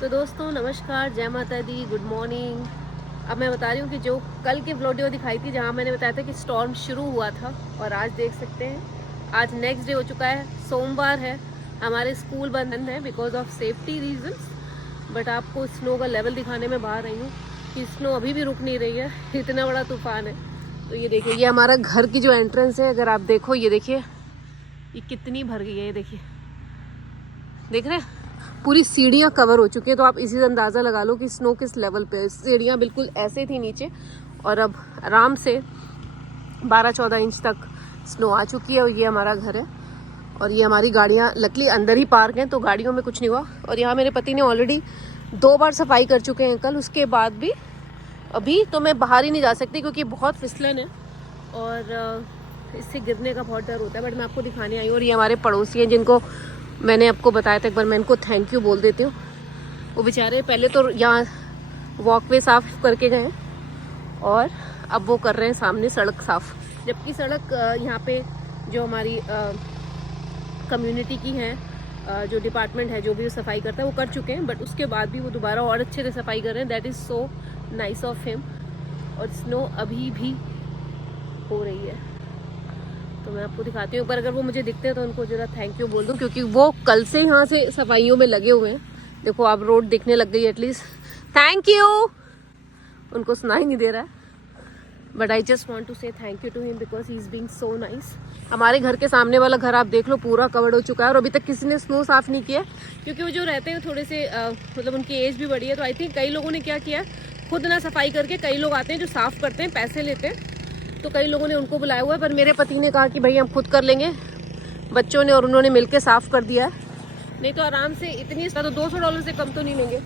तो दोस्तों नमस्कार, जय माता दी, गुड मॉर्निंग। अब मैं बता रही हूँ कि जो कल की वीडियो दिखाई थी जहाँ मैंने बताया था कि स्टॉर्म शुरू हुआ था, और आज देख सकते हैं आज नेक्स्ट डे हो चुका है, सोमवार है। हमारे स्कूल बंद है because of safety reasons. But आपको स्नो का लेवल दिखाने में बाहर आई हूँ कि स्नो अभी भी रुक नहीं रही है, इतना बड़ा तूफान है। तो ये देखिए, ये हमारा घर की जो एंट्रेंस है, अगर आप देखो ये देखिए ये कितनी भर गई है। ये देखिए, देख रहे हैं, पूरी सीढ़ियाँ कवर हो चुकी है। तो आप इसी से अंदाज़ा लगा लो कि स्नो किस लेवल पे है। सीढ़ियाँ बिल्कुल ऐसे थी नीचे, और अब आराम से 12-14 इंच तक स्नो आ चुकी है। और ये हमारा घर है, और ये हमारी गाड़ियाँ लकली अंदर ही पार्क हैं, तो गाड़ियों में कुछ नहीं हुआ। और यहाँ मेरे पति ने ऑलरेडी 2 बार सफाई कर चुके हैं कल, उसके बाद भी अभी तो मैं बाहर ही नहीं जा सकती क्योंकि बहुत फिसलन है और इससे गिरने का बहुत डर होता है। बट मैं आपको दिखाने आई हूँ। और ये हमारे पड़ोसी हैं जिनको मैंने आपको बताया था, एक बार मैं इनको थैंक यू बोल देती हूँ। वो बेचारे पहले तो यहाँ वॉकवे साफ करके गए और अब वो कर रहे हैं सामने सड़क साफ। जबकि सड़क यहाँ पे जो हमारी कम्युनिटी की है, जो डिपार्टमेंट है जो भी सफाई करता है वो कर चुके हैं, बट उसके बाद भी वो दोबारा और अच्छे से सफाई कर रहे हैं। That is so nice of him. और स्नो अभी भी हो रही है, तो मैं आपको दिखाती हूँ। पर अगर वो मुझे दिखते हैं तो उनको जरा थैंक यू बोल दूँ, क्योंकि वो कल से यहाँ से सफाइयों में लगे हुए हैं। देखो आप, रोड दिखने लग गई एटलीस्ट। थैंक यू, उनको सुनाई नहीं दे रहा है, but I just want to say thank you to him because he is being so nice. हमारे घर के सामने वाला घर आप देख लो, पूरा कवर्ड हो चुका है और अभी तक किसी ने स्नो साफ नहीं किया, क्योंकि वो जो रहते हैं थोड़े से मतलब उनकी एज भी बड़ी है। तो आई थिंक कई लोगों ने क्या किया, खुद ना सफाई करके, कई लोग आते हैं जो साफ करते हैं, पैसे लेते हैं, तो कई लोगों ने उनको बुलाया हुआ है। पर मेरे पति ने कहा कि भाई हम खुद कर लेंगे, बच्चों ने और उन्होंने मिलकर साफ कर दिया है। नहीं तो आराम से इतनी तो $200 से कम तो नहीं लेंगे।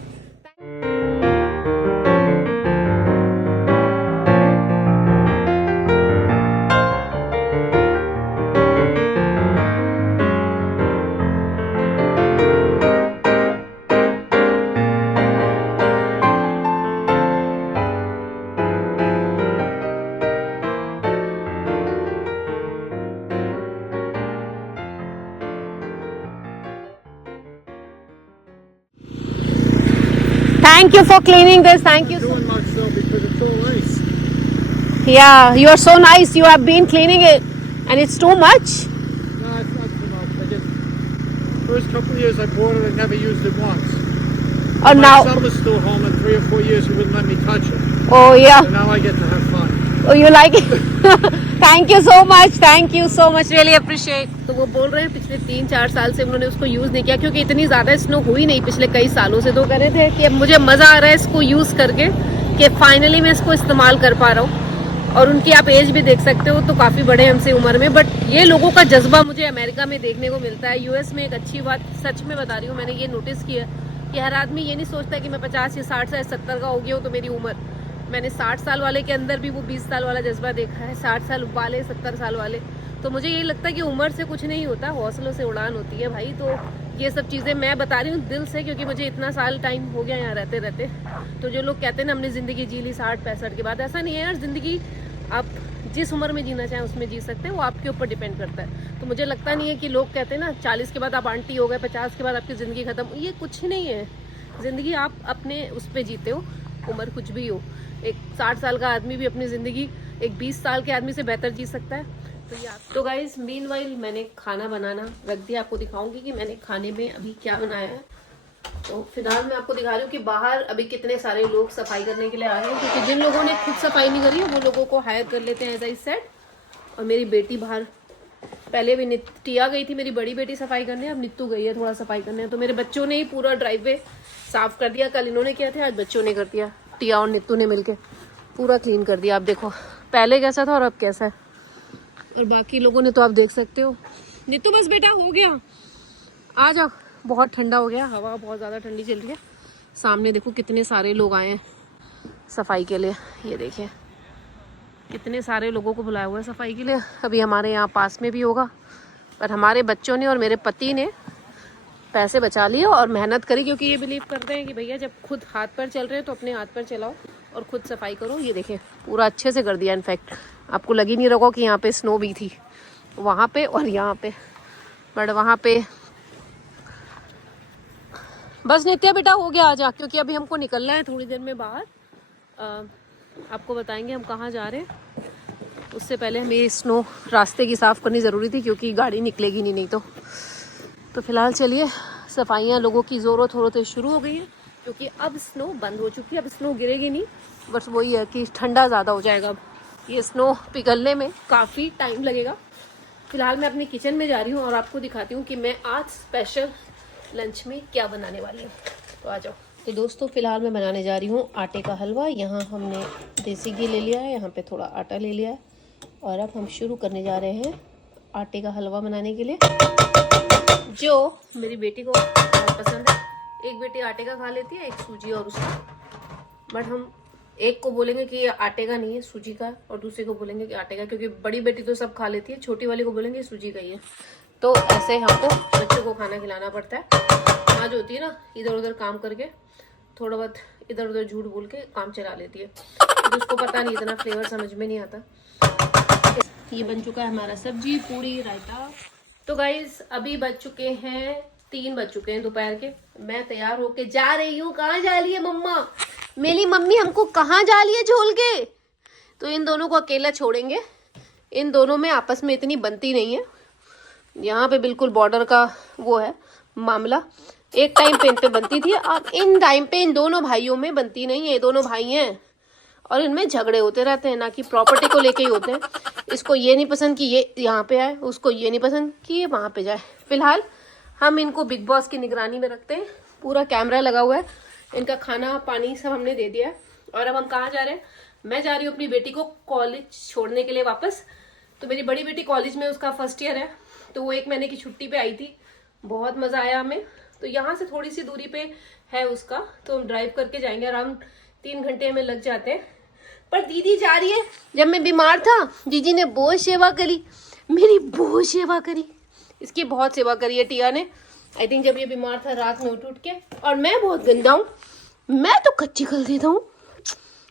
Thank you for cleaning this. Thank you. Doing much though because it's all ice. Yeah, you are so nice. You have been cleaning it, and it's too much. No, it's not too much. I just first couple of years I bought it, I never used it once. Oh, My now. son was still home in 3 or 4 years. He wouldn't let me touch it. Oh yeah. So now I get to have fun. Oh, you like it? Thank you so much. Thank you so much. Really appreciate. तो वो बोल रहे हैं पिछले 3-4 साल से उन्होंने उसको यूज नहीं किया, क्योंकि इतनी ज्यादा स्नो हुई नहीं पिछले कई सालों से। तो कह रहे थे कि अब मुझे मजा आ रहा है इसको यूज करके, कि फाइनली मैं इसको इस्तेमाल कर पा रहा हूँ। और उनकी आप एज भी देख सकते हो, तो काफी बड़े हमसे उम्र में। बट ये लोगों का जज्बा मुझे अमेरिका में देखने को मिलता है। यूएस में एक अच्छी बात, सच में बता रही हूँ, मैंने ये नोटिस किया कि हर आदमी ये नहीं सोचता कि मैं 50 या 60 या 70 का हो गया हूँ तो मेरी उम्र। मैंने 60 साल वाले के अंदर भी वो 20 साल वाला जज्बा देखा है, 60 साल वाले, 70 साल वाले। तो मुझे यही लगता है कि उम्र से कुछ नहीं होता, हौसलों से उड़ान होती है भाई। तो ये सब चीज़ें मैं बता रही हूँ दिल से, क्योंकि मुझे इतना साल टाइम हो गया यहाँ रहते रहते। तो जो लोग कहते हैं ना हमने ज़िंदगी जी ली 60-65 के बाद, ऐसा नहीं है यार। ज़िंदगी आप जिस उम्र में जीना चाहें उसमें जी सकते हैं, वो आपके ऊपर डिपेंड करता है। तो मुझे लगता नहीं है कि लोग कहते हैं ना 40 के बाद आप आंटी हो गए, 50 के बाद आपकी ज़िंदगी ख़त्म, ये कुछ नहीं है। ज़िंदगी आप अपने उस पर जीते हो, उम्र कुछ भी हो। एक 60 साल का आदमी भी अपनी ज़िंदगी एक 20 साल के आदमी से बेहतर जी सकता है। तो गाइज मीनवाइल मैंने खाना बनाना रख दिया। आपको दिखाऊंगी कि मैंने खाने में अभी क्या बनाया है। तो फिलहाल मैं आपको दिखा रही हूँ कि बाहर अभी कितने सारे लोग सफाई करने के लिए आए हैं, क्योंकि जिन लोगों ने खुद सफाई नहीं करी है वो लोगों को हायर कर लेते हैं, एज आई सेड। और मेरी बेटी बाहर, पहले भी टिया गई थी मेरी बड़ी बेटी सफाई करने, अब नित्तू गई है थोड़ा सफाई करने। तो मेरे बच्चों ने ही पूरा ड्राइववे साफ कर दिया। कल इन्होंने किया था, आज बच्चों ने कर दिया। टिया और नित्तू ने मिलके पूरा क्लीन कर दिया। आप देखो पहले कैसा था और अब कैसा है। और बाकी लोगों ने तो आप देख सकते हो। नित्तू बस बेटा हो गया, आ जाओ। बहुत ठंडा हो गया, हवा बहुत ज़्यादा ठंडी चल रही है। सामने देखो कितने सारे लोग आए हैं सफाई के लिए। ये देखिए कितने सारे लोगों को बुलाया हुआ है सफाई के लिए। अभी हमारे यहाँ पास में भी होगा, पर हमारे बच्चों ने और मेरे पति ने पैसे बचा लिए और मेहनत करी, क्योंकि ये बिलीव करते हैं कि भैया जब खुद हाथ पर चल रहे हैं तो अपने हाथ पर चलाओ और खुद सफाई करो। ये देखें पूरा अच्छे से कर दिया। इनफैक्ट आपको लग ही नहीं रहा कि यहाँ पे स्नो भी थी, वहाँ पे और यहाँ पे। बट वहाँ पे बस नित्या बेटा हो गया, आजा, क्योंकि अभी हमको निकलना है थोड़ी देर में बाहर। आपको बताएंगे हम कहाँ जा रहे हैं। उससे पहले हमें ये स्नो रास्ते की साफ़ करनी ज़रूरी थी, क्योंकि गाड़ी निकलेगी नहीं तो फिलहाल चलिए, सफाइयाँ लोगों की ज़ोरों थोड़ों से शुरू हो गई हैं, क्योंकि अब स्नो बंद हो चुकी है। अब स्नो गिरेगी नहीं, बस वही है कि ठंडा ज़्यादा हो जाएगा। अब ये स्नो पिघलने में काफ़ी टाइम लगेगा। फिलहाल मैं अपनी किचन में जा रही हूँ और आपको दिखाती हूँ कि मैं आज स्पेशल लंच में क्या बनाने वाली हूँ। तो आ जाओ। तो दोस्तों फिलहाल मैं बनाने जा रही हूँ आटे का हलवा। यहाँ हमने देसी घी ले लिया है, यहाँ पे थोड़ा आटा ले लिया है, और अब हम शुरू करने जा रहे हैं आटे का हलवा बनाने के लिए, जो मेरी बेटी को बहुत पसंद है। एक बेटी आटे का खा लेती है, एक सूजी और उसका, बट हम एक को बोलेंगे कि ये आटे का नहीं है, सूजी का, और दूसरे को बोलेंगे कि आटे का, क्योंकि बड़ी बेटी तो सब खा लेती है, छोटी वाली को बोलेंगे सूजी का ही है। तो ऐसे हमको बच्चों को खाना खिलाना पड़ता है। माँ जो होती है ना, इधर उधर काम करके थोड़ा बहुत इधर उधर झूठ बोल के काम चला लेती है, तो उसको पता नहीं, इतना फ्लेवर समझ में नहीं आता। ये बन चुका है हमारा सब्जी, पूरी, रायता। तो गाइज अभी बज चुके हैं 3 बज चुके हैं दोपहर के। मैं तैयार होके जा रही हूँ। कहाँ जा रही है मम्मा? मेरी मम्मी हमको कहाँ जा रही है झोल के? तो इन दोनों को अकेला छोड़ेंगे। इन दोनों में आपस में इतनी बनती नहीं है। यहाँ पे बिल्कुल बॉर्डर का वो है मामला। एक टाइम पे इन पे बनती थी, और इन टाइम पे इन दोनों भाइयों में बनती नहीं है। ये दोनों भाई हैं और इनमें झगड़े होते रहते हैं, ना कि प्रॉपर्टी को लेके ही होते हैं। इसको ये नहीं पसंद कि ये यहाँ पे आए, उसको ये नहीं पसंद कि ये वहाँ पे जाए। फिलहाल हम इनको बिग बॉस की निगरानी में रखते हैं। पूरा कैमरा लगा हुआ है, इनका खाना पानी सब हमने दे दिया है। और अब हम कहाँ जा रहे हैं? मैं जा रही हूँ अपनी बेटी को कॉलेज छोड़ने के लिए वापस। तो मेरी बड़ी बेटी कॉलेज में, उसका फर्स्ट ईयर है, तो वो 1 महीने की छुट्टी पे आई थी। बहुत मज़ा आया हमें। तो यहाँ से थोड़ी सी दूरी पे है उसका, तो हम ड्राइव करके जाएंगे। अराउंड 3 घंटे हमें लग जाते हैं। पर दीदी जा रही है। जब मैं बीमार था दीदी ने बहुत सेवा करी, मेरी बहुत सेवा करी, इसकी बहुत सेवा करी है टिया ने। आई थिंक जब ये बीमार था रात में उठ के। और मैं बहुत गंदा हूँ, मैं तो कच्ची कर देता हूँ।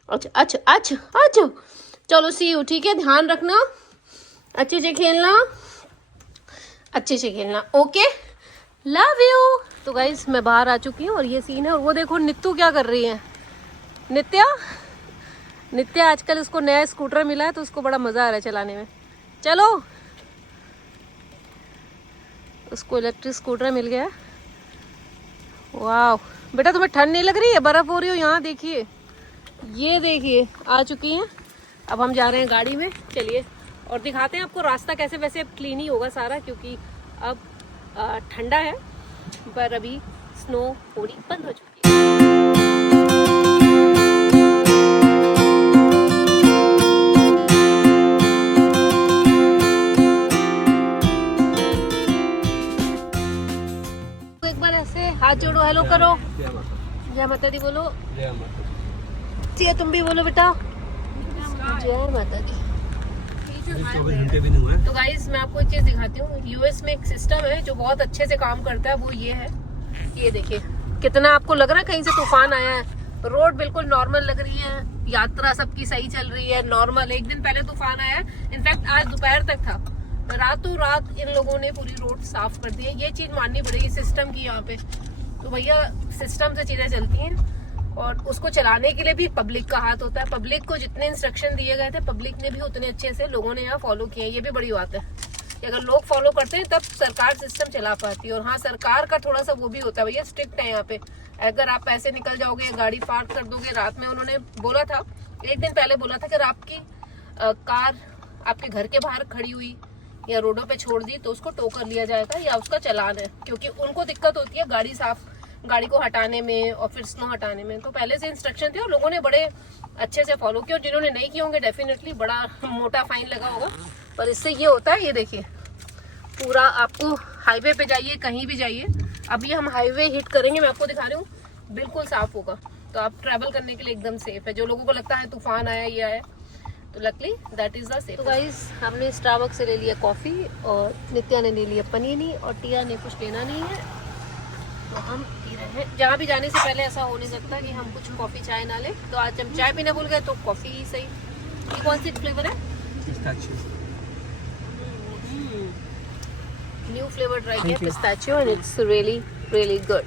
अच्छा अच्छा अच्छा अच्छा, चलो सी यू, ठीक है? ध्यान रखना, अच्छे से खेलना, अच्छे से खेलना, ओके, लव यू। तो गाइस मैं बाहर आ चुकी हूँ और ये सीन है। और वो देखो नित्तू क्या कर रही है। नित्या आजकल उसको नया स्कूटर मिला है, तो उसको बड़ा मज़ा आ रहा है चलाने में। चलो, उसको इलेक्ट्रिक स्कूटर मिल गया। वाह बेटा, तुम्हें ठंड नहीं लग रही है? बर्फ़ हो रही हो यहाँ, देखिए, ये देखिए आ चुकी हैं। अब हम जा रहे हैं गाड़ी में, चलिए और दिखाते हैं आपको रास्ता कैसे। वैसे क्लीन ही होगा सारा, क्योंकि अब ठंडा है, पर अभी स्नो होनी बंद हो चुकी है। एक बार ऐसे हाथ जोड़ो, हेलो करो, जय माता दी बोलो। जय, तुम भी बोलो बेटा, जय माता दी। तो गाइस मैं आपको एक चीज दिखाती हूँ। यूएस में एक सिस्टम है जो बहुत अच्छे से काम करता है, वो ये है। ये देखिए कितना आपको लग रहा है कहीं से तूफान आया है। रोड बिल्कुल नॉर्मल लग रही है, यात्रा सबकी सही चल रही है, नॉर्मल। एक दिन पहले तूफान आया, इनफैक्ट आज दोपहर तक था। रातों रात इन लोगों ने पूरी रोड साफ कर दी है। ये चीज माननी पड़ेगी सिस्टम की यहाँ पे। तो भैया सिस्टम से चीजें चलती हैं, और उसको चलाने के लिए भी पब्लिक का हाथ होता है। पब्लिक को जितने इंस्ट्रक्शन दिए गए थे, पब्लिक ने भी उतने अच्छे से लोगों ने यहाँ फॉलो किए। ये भी बड़ी बात है कि अगर लोग फॉलो करते हैं तब सरकार सिस्टम चला पाती है। और हाँ, सरकार का थोड़ा सा वो भी होता है, भैया स्ट्रिक्ट है यहाँ पे। अगर आप ऐसे निकल जाओगे, गाड़ी पार्क कर दोगे रात में, उन्होंने बोला था, एक दिन पहले बोला था कि अगर आपकी कार आपके घर के बाहर खड़ी हुई या रोडों पे छोड़ दी तो उसको टो कर लिया जाएगा या उसका चालान है, क्योंकि उनको दिक्कत होती है गाड़ी को हटाने में और फिर स्नो हटाने में। तो पहले से इंस्ट्रक्शन थे और लोगों ने बड़े अच्छे से फॉलो किया। और जिन्होंने नहीं किए होंगे डेफिनेटली बड़ा मोटा फाइन लगा होगा। पर इससे ये होता है, ये देखिए पूरा आपको हाईवे पे जाइए, कहीं भी जाइए, अभी हम हाईवे हिट करेंगे, मैं आपको दिखा रही हूँ, बिल्कुल साफ होगा। तो आप ट्रैवल करने के लिए एकदम सेफ है। जो लोगों को लगता है तूफान आया, ये आया, तो luckily that is the safe. तो गाइस हमने स्टारबक्स से ले लिया कॉफ़ी, और नित्या ने ले लिया पनीनी, और टिया ने कुछ लेना नहीं है, तो हम पी रहे हैं। जहाँ भी जाने से पहले ऐसा हो नहीं सकता कि हम कुछ कॉफ़ी चाय ना लें। तो आज हम चाय पीना भूल गए, तो कॉफ़ी ही सही। ये कौन सी फ्लेवर है? न्यू फ्लेवर ट्राई किया, pistachio, and it's really really good.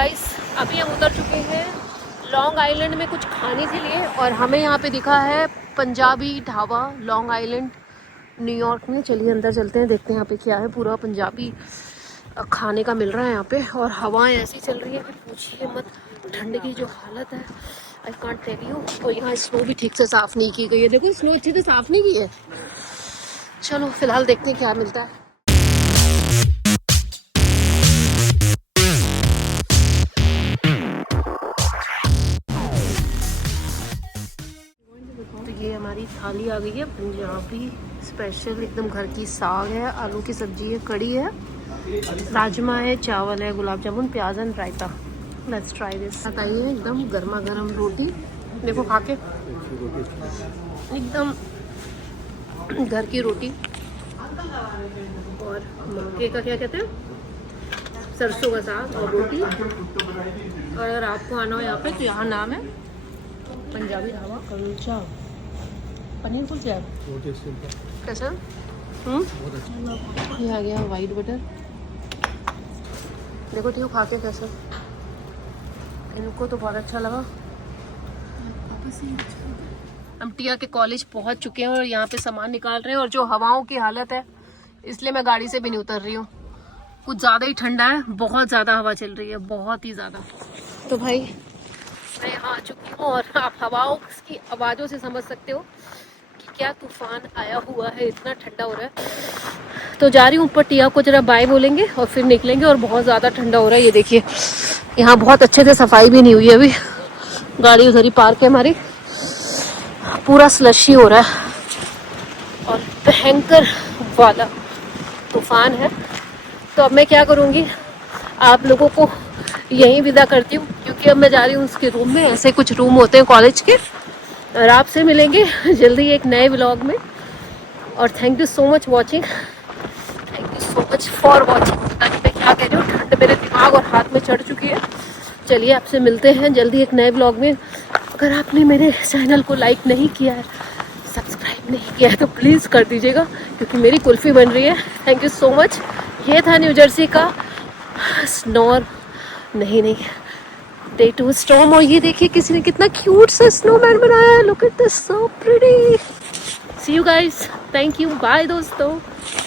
Guys अभी हम उतर चुके हैं लॉन्ग आइलैंड में कुछ खाने के लिए, और हमें यहाँ पे दिखा है Punjabi dhaba long island New York में। चलिए अंदर चलते हैं, देखते हैं यहाँ पे क्या है। पूरा पंजाबी खाने का मिल रहा है यहाँ पे, और हवाएं ऐसी चल रही है कि पूछिए मत। ठंड की जो हालत है आई कांट टेल यू। और यहाँ स्नो भी ठीक से साफ़ नहीं की गई है, देखो स्नो अच्छे से साफ़ नहीं की है। चलो फिलहाल देखते हैं क्या मिलता है। तो ये हमारी थाली आ गई है, पंजाबी स्पेशल एकदम घर की। साग है, आलू की सब्जी है, कड़ी है, राजमा है, चावल है, गुलाब जामुन, प्याज and raita. Let's try this. बताइए एकदम गर्मा गर्म रोटी, देखो खा के एकदम घर की रोटी। और मक्के का क्या कहते हैं, सरसों का साग और रोटी। और अगर आपको आना हो यहाँ पे तो यहाँ नाम है पंजाबी ढाबा कुलचा। पनीर कुलचा कैसा? ये आ गया वाइट बटर, देखो ठीक खा के कैसा। इनको तो बहुत अच्छा लगा। हम टिया के कॉलेज पहुंच चुके हैं और यहाँ पे सामान निकाल रहे हैं। और जो हवाओं की हालत है इसलिए मैं गाड़ी से भी नहीं उतर रही हूँ, कुछ ज़्यादा ही ठंडा है, बहुत ज़्यादा हवा चल रही है, बहुत ही ज़्यादा। तो भाई मैं यहाँ आ चुकी हूँ और आप हवाओं की आवाज़ों से समझ सकते हो कि क्या तूफान आया हुआ है, इतना ठंडा हो रहा है। तो जा रही हूँ ऊपर, टिया को जरा बाय बोलेंगे और फिर निकलेंगे। और बहुत ज़्यादा ठंडा हो रहा है, ये देखिए यहाँ बहुत अच्छे से सफाई भी नहीं हुई है अभी, गाड़ी उधर ही पार्क है हमारी। पूरा स्लशी हो रहा है और भयंकर वाला तूफान है। तो अब मैं क्या करूँगी, आप लोगों को यहीं विदा करती हूँ, क्योंकि अब मैं जा रही हूँ उसके रूम में। ऐसे कुछ रूम होते हैं कॉलेज के। और आपसे मिलेंगे जल्दी एक नए व्लॉग में। और thank you so much watching, thank you so much for watching. पता नहीं मैं क्या कह रही हूँ, ठंड मेरे दिमाग और हाथ में चढ़ चुकी है। चलिए आपसे मिलते हैं जल्दी एक नए व्लॉग में। अगर आपने मेरे चैनल को लाइक नहीं किया है, सब्सक्राइब नहीं किया है तो प्लीज़ कर दीजिएगा, क्योंकि मेरी कुल्फ़ी बन रही है। Thank you so much. ये था न्यू जर्सी का स्नोर, नहीं डे 2 स्टॉर्म। और ये देखिए किसी ने कितना क्यूट सा स्नोमैन बनाया है। Look at this, so pretty. See you guys, thank you, bye दोस्तों।